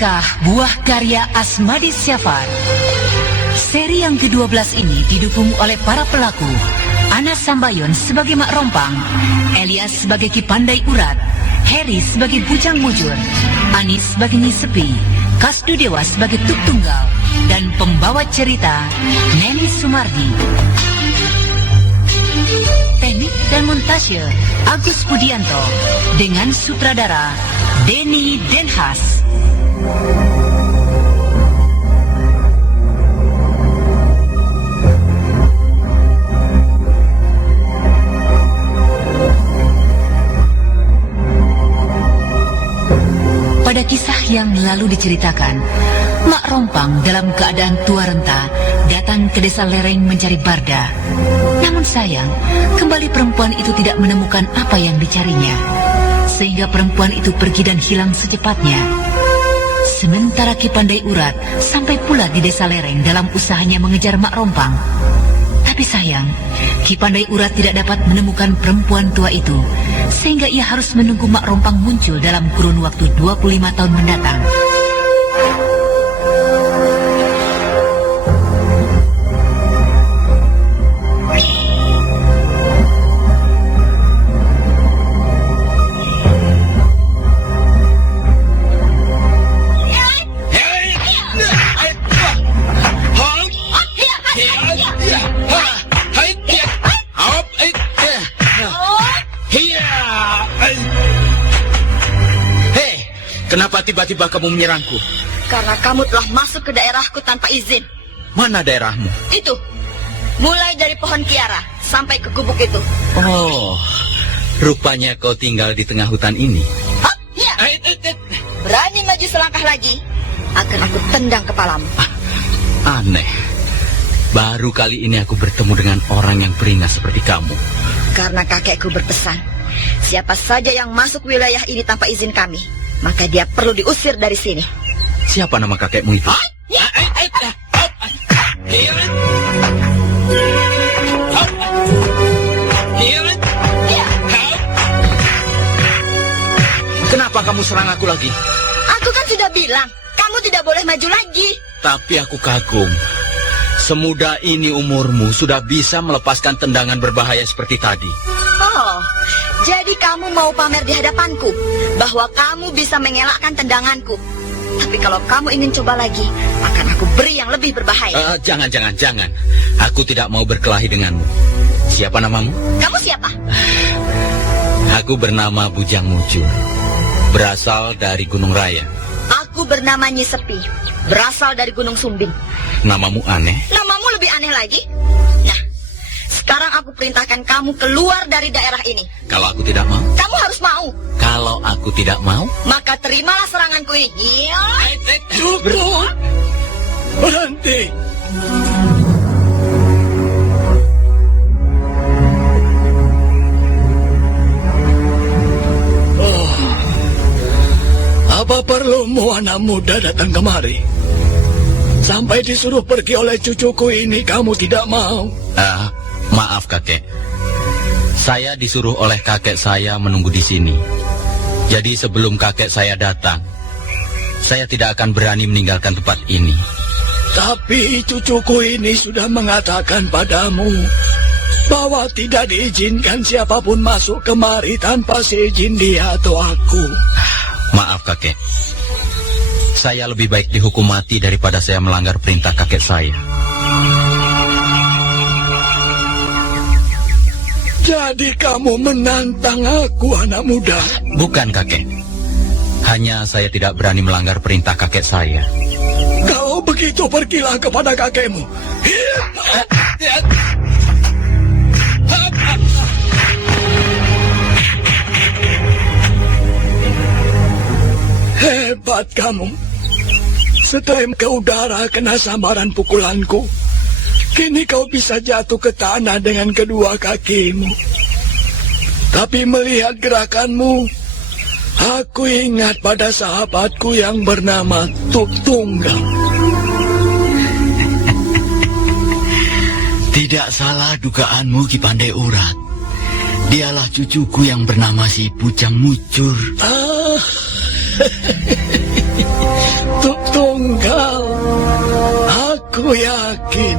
Naskah buah karya Asmadi Syafar. Seri yang ke-12 ini didukung oleh para pelaku Anas Sambayon sebagai Mak Rompang, Elias sebagai Ki Pandai Urat, Heri sebagai Bujang Mujur, Anis sebagai Nyi Sepi, Kasdu Dewa sebagai Tuk Tunggal, dan pembawa cerita Neni Sumardi. Teknik dan montase Agus Budianto dengan sutradara Denny Denhas. Pada kisah yang lalu diceritakan, Mak Rompang dalam keadaan tua renta datang ke desa lereng mencari Barda. Namun sayang, kembali perempuan itu tidak menemukan apa yang dicarinya, sehingga perempuan itu pergi dan hilang secepatnya. Sementara Ki Pandai Urat sampai pula di desa lereng dalam usahanya mengejar Mak Rompang. Tapi sayang, Ki Pandai Urat tidak dapat menemukan perempuan tua itu, sehingga ia harus menunggu Mak Rompang muncul dalam kurun waktu 25 tahun mendatang. Kenapa tiba-tiba kamu menyerangku? Karena kamu telah masuk ke daerahku tanpa izin. Mana daerahmu? Itu. Mulai dari pohon kiara sampai ke gubuk itu. Oh, rupanya kau tinggal di tengah hutan ini. Hah? Ya. Berani maju selangkah lagi, akan aku tendang kepalamu. Aneh. Baru kali ini aku bertemu dengan orang yang beringas seperti kamu. Karena kakekku berpesan, siapa saja yang masuk wilayah ini tanpa izin kami, maka dia perlu diusir dari sini. Siapa nama kakekmu itu? Kenapa kamu serang aku lagi? Aku kan sudah bilang, kamu tidak boleh maju lagi. Tapi aku kagum. Semudah ini umurmu sudah bisa melepaskan tendangan berbahaya seperti tadi. Oh, jadi kamu mau pamer di hadapanku bahwa kamu bisa mengelakkan tendanganku. Tapi kalau kamu ingin coba lagi, akan aku beri yang lebih berbahaya. Jangan. Aku tidak mau berkelahi denganmu. Siapa namamu? Kamu siapa? Aku bernama Bujang Mujur, berasal dari Gunung Raya. Aku bernama Nyi Sepi, berasal dari Gunung Sumbing. Namamu aneh. Namamu lebih aneh lagi. Nah, sekarang aku perintahkan kamu keluar dari daerah ini. Kalau aku tidak mau? Kamu harus mau. Kalau aku tidak mau? Maka terimalah seranganku ini. Cukup. Berhenti. Apa perlumu anak muda datang kemari? Sampai disuruh pergi oleh cucuku ini kamu tidak mau. Maaf kakek. Saya disuruh oleh kakek saya menunggu di sini. Jadi sebelum kakek saya datang, saya tidak akan berani meninggalkan tempat ini. Tapi cucuku ini sudah mengatakan padamu bahwa tidak diizinkan siapapun masuk kemari tanpa seizin dia atau aku. Maaf kakek. Saya lebih baik dihukum mati daripada saya melanggar perintah kakek saya. Jadi kamu menantang aku, anak muda? Bukan kakek. Hanya saya tidak berani melanggar perintah kakek saya. Kalau begitu pergilah kepada kakekmu. Hebat kamu. Setem ke udara kena sambaran pukulanku. Kini kau bisa jatuh ke tanah dengan kedua kakimu. Tapi melihat gerakanmu, aku ingat pada sahabatku yang bernama Tuk Tunggal. Tidak salah dugaanmu, Ki Pandai Urat. Dialah cucuku yang bernama si Bujang Mujur. Aku yakin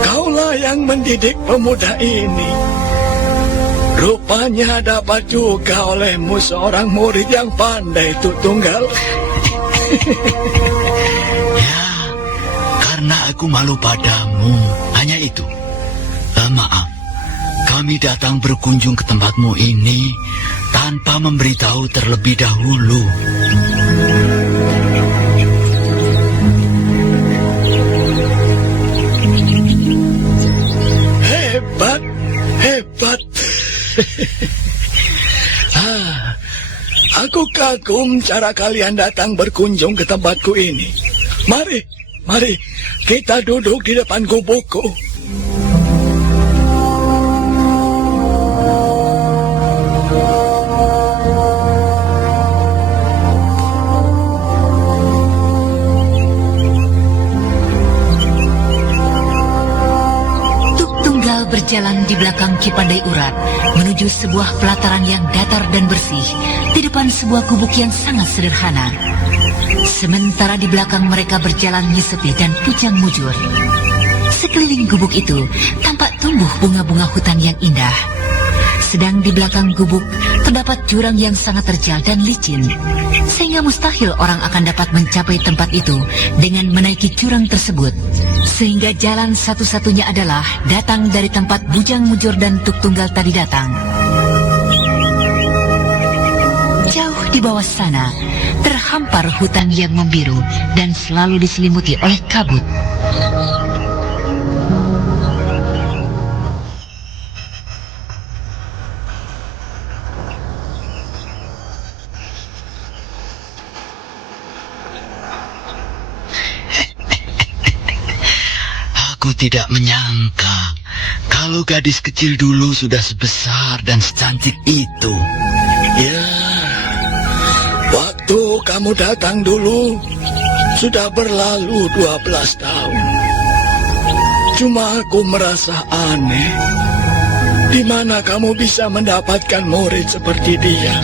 kaulah yang mendidik pemuda ini. Rupanya dapat juga olehmu seorang murid yang pandai, Tuk Tunggal. Ya, karena aku malu padamu. Hanya itu. Maaf, kami datang berkunjung ke tempatmu ini tanpa memberitahu terlebih dahulu. Hebat, hebat. Aku kagum cara kalian datang berkunjung ke tempatku ini. Mari, kita duduk di depan gubukku. Berjalan di belakang Ki Pandai Urat menuju sebuah pelataran yang datar dan bersih di depan sebuah gubuk yang sangat sederhana. Sementara di belakang mereka berjalan Nyi Sepi dan Pujang Mujur. Sekeliling gubuk itu tampak tumbuh bunga-bunga hutan yang indah. Sedang di belakang gubuk terdapat jurang yang sangat terjal dan licin, sehingga mustahil orang akan dapat mencapai tempat itu dengan menaiki jurang tersebut. Sehingga jalan satu-satunya adalah datang dari tempat Bujang Mujur dan Tuk Tunggal tadi datang. Jauh di bawah sana, terhampar hutan yang membiru dan selalu diselimuti oleh kabut. Aku tidak menyangka kalau gadis kecil dulu sudah sebesar dan secantik itu. Ya, waktu kamu datang dulu sudah berlalu 12 tahun. Cuma aku merasa aneh, di mana kamu bisa mendapatkan murid seperti dia?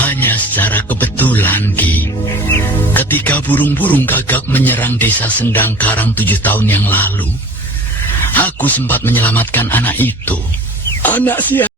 Hanya secara kebetulan, Ki. Ketika burung-burung gagak menyerang desa Sendang Karang 7 tahun yang lalu, aku sempat menyelamatkan anak itu. Anak siapa?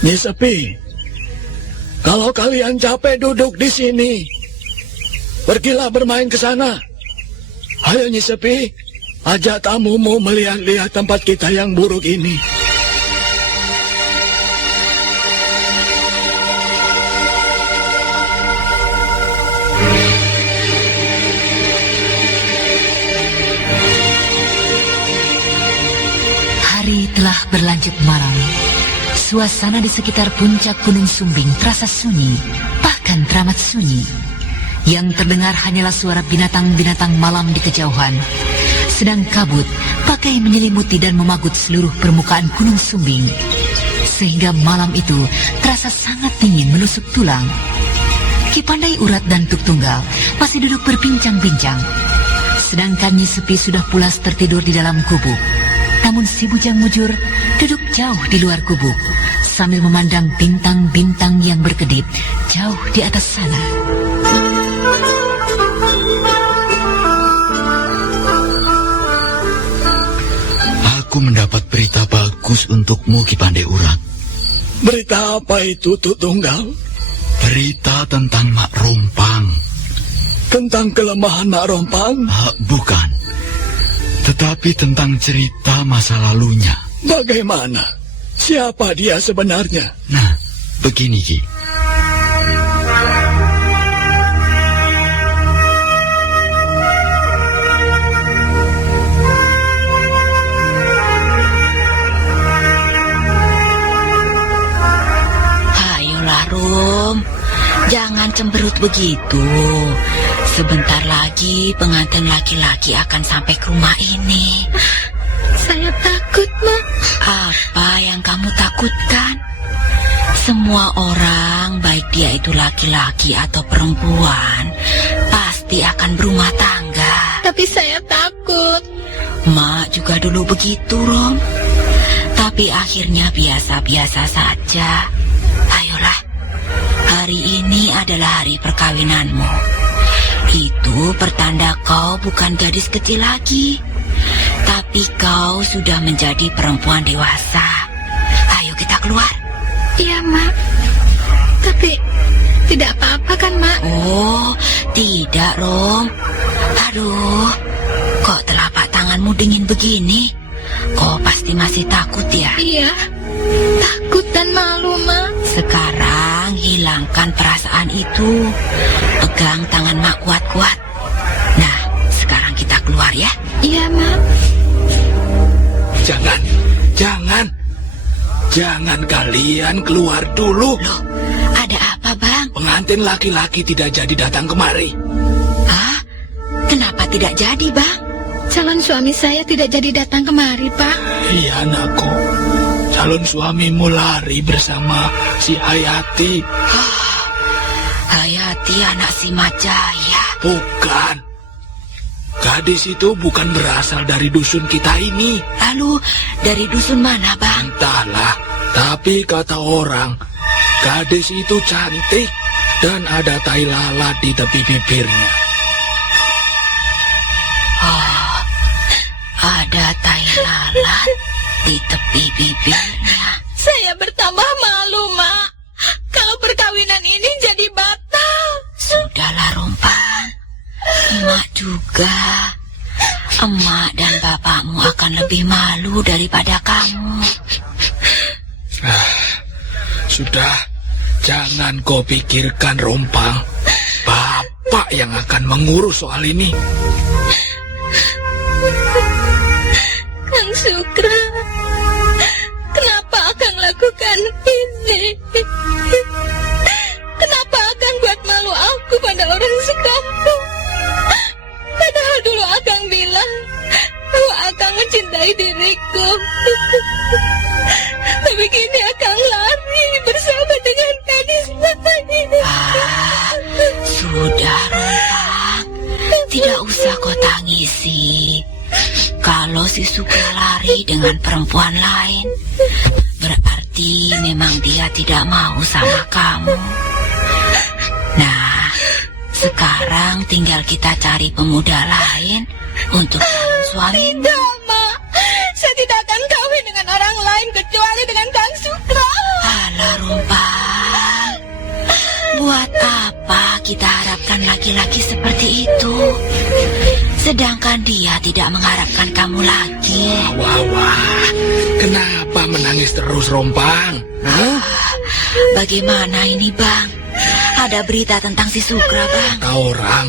Nyi Sepi, kalau kalian capek duduk di sini, pergilah bermain ke sana. Ayo Nyi Sepi, ajak tamumu melihat-lihat tempat kita yang buruk ini. berlanjut malam, suasana di sekitar puncak Gunung Sumbing terasa sunyi, bahkan teramat sunyi. Yang terdengar hanyalah suara binatang-binatang malam di kejauhan. Sedang kabut bagai menyelimuti dan memagut seluruh permukaan Gunung Sumbing. Sehingga malam itu terasa sangat dingin menusuk tulang. Ki Pandai Urat dan Tuk Tunggal masih duduk berbincang-bincang. Sedangkan Nyi Sepi sudah pulas tertidur di dalam gubuk. Namun si Bujang Mujur duduk jauh di luar gubuk sambil memandang bintang-bintang yang berkedip jauh di atas sana. Aku mendapat berita bagus untukmu, Ki Pandai Urat. Berita apa itu, Tuk Tunggal? Berita tentang Mak Rompang. Tentang kelemahan Mak Rompang? Bukan. Tetapi tentang cerita masa lalunya. Bagaimana? Siapa dia sebenarnya? Nah, begini, Ki. Ayolah, Rum. Jangan cemberut begitu. Sebentar lagi pengantin laki-laki akan sampai ke rumah ini. Saya takut, Mak. Apa yang kamu takutkan? Semua orang, baik dia itu laki-laki atau perempuan, pasti akan berumah tangga. Tapi saya takut. Mak juga dulu begitu, Rom. Tapi akhirnya biasa-biasa saja. Ayolah, hari ini adalah hari perkawinanmu. Itu pertanda kau bukan gadis kecil lagi, tapi kau sudah menjadi perempuan dewasa. Ayo kita keluar. Iya, Mak. Tapi tidak apa-apa kan, Mak? Oh, tidak, Rom. Aduh, kok telapak tanganmu dingin begini? Kau pasti masih takut ya? Iya, takut dan malu, Mak. Sekarang hilangkan perasaan itu. Pegang tangan Mak kuat-kuat. Nah, sekarang kita keluar ya. Iya, Mak. Jangan kalian keluar dulu. Loh, ada apa, Bang? Pengantin laki-laki tidak jadi datang kemari. Hah? Kenapa tidak jadi, Bang? Calon suami saya tidak jadi datang kemari, Pak. Iya, anakku. Calon suamimu lari bersama si Hayati. Hayati anak si Majaya. Bukan. Gadis itu bukan berasal dari dusun kita ini. Lalu dari dusun mana, Bang? Entahlah, tapi kata orang, gadis itu cantik dan ada tai lalat di tepi bibirnya. Oh, ada tai lalat di tepi bibirnya. Saya bertambah malu, Mak. Kalau perkawinan ini jadi batal. Sudahlah, Rompang. Emak juga. Emak dan bapakmu akan lebih malu daripada kamu. Sudah, jangan kau pikirkan, Rompang. Bapak yang akan mengurus soal ini. Kang Sukra, kenapa akan lakukan ini? Kenapa akan buat malu aku pada orang sekampung? Padahal dulu Akang bilang bahwa Akang mencintai diriku. Tapi kini Akang lari bersama dengan gadis lain. Sudah, Rompang. Tidak usah kau tangisi. Kalau si Sukra lari dengan perempuan lain, berarti memang dia tidak mau sama kamu. Nah, sekarang tinggal kita cari pemuda lain untuk calon suami. Tidak, Mak. Saya tidak akan kawin dengan orang lain kecuali dengan Kang Sukra. Alah, Rompang. Buat apa kita harapkan laki-laki seperti itu? Sedangkan dia tidak mengharapkan kamu lagi. Wah, kenapa menangis terus, Rompang? Bagaimana ini, Bang? Ada berita tentang si Sukra, Bang. Kata orang,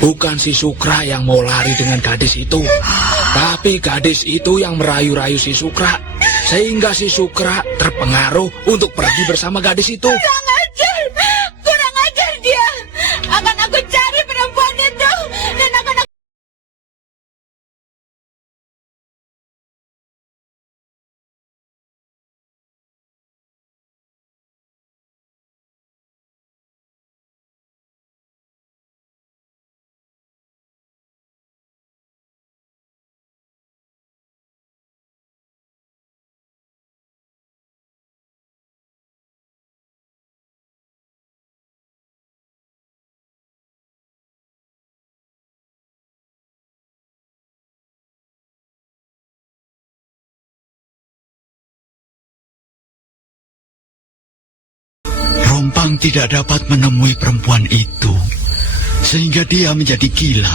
bukan si Sukra yang mau lari dengan gadis itu, tapi gadis itu yang merayu-rayu si Sukra. sehingga si Sukra terpengaruh untuk pergi bersama gadis itu. Kurang ajar dia. Akan aku cari perempuan itu dan akan aku... Rompang tidak dapat menemui perempuan itu, sehingga dia menjadi gila.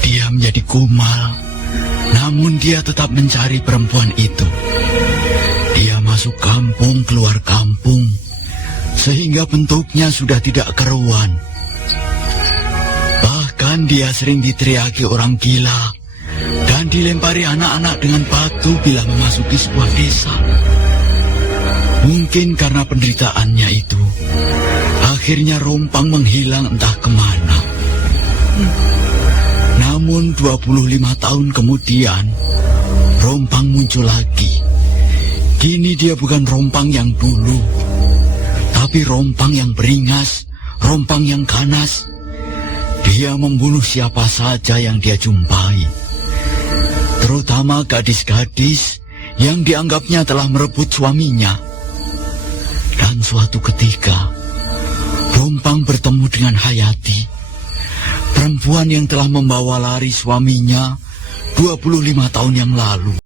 Dia menjadi kumal, namun dia tetap mencari perempuan itu. Dia masuk kampung keluar kampung, sehingga bentuknya sudah tidak keruan. Bahkan dia sering diteriaki orang gila dan dilempari anak-anak dengan batu bila memasuki sebuah desa. Mungkin karena penderitaannya itu, akhirnya Rompang menghilang entah kemana. Namun 25 tahun kemudian, Rompang muncul lagi. Kini dia bukan Rompang yang dulu, tapi Rompang yang beringas, Rompang yang ganas. Dia membunuh siapa saja yang dia jumpai, terutama gadis-gadis yang dianggapnya telah merebut suaminya. Dan suatu ketika, Rompang bertemu dengan Hayati, perempuan yang telah membawa lari suaminya 25 tahun yang lalu.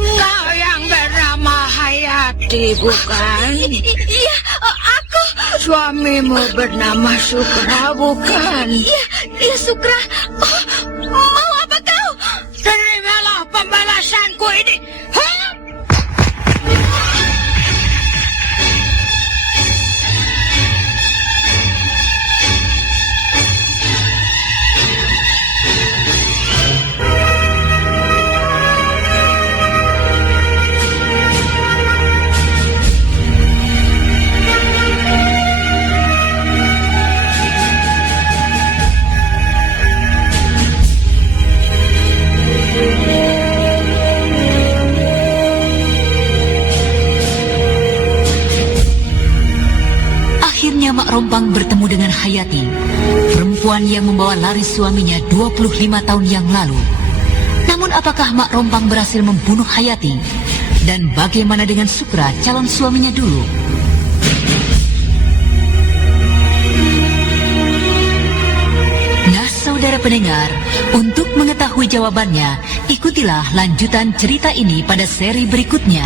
Kau yang bernama Hayati, bukan? Iya, aku. Suamimu bernama Sukra, bukan? Iya, Sukra. Oh, mau apa kau? Terimalah pembalasanku ini. Mak Rompang bertemu dengan Hayati, perempuan yang membawa lari suaminya 25 tahun yang lalu. Namun apakah Mak Rompang berhasil membunuh Hayati? Dan bagaimana dengan Sukra, calon suaminya dulu? Nah, saudara pendengar, untuk mengetahui jawabannya, ikutilah lanjutan cerita ini pada seri berikutnya.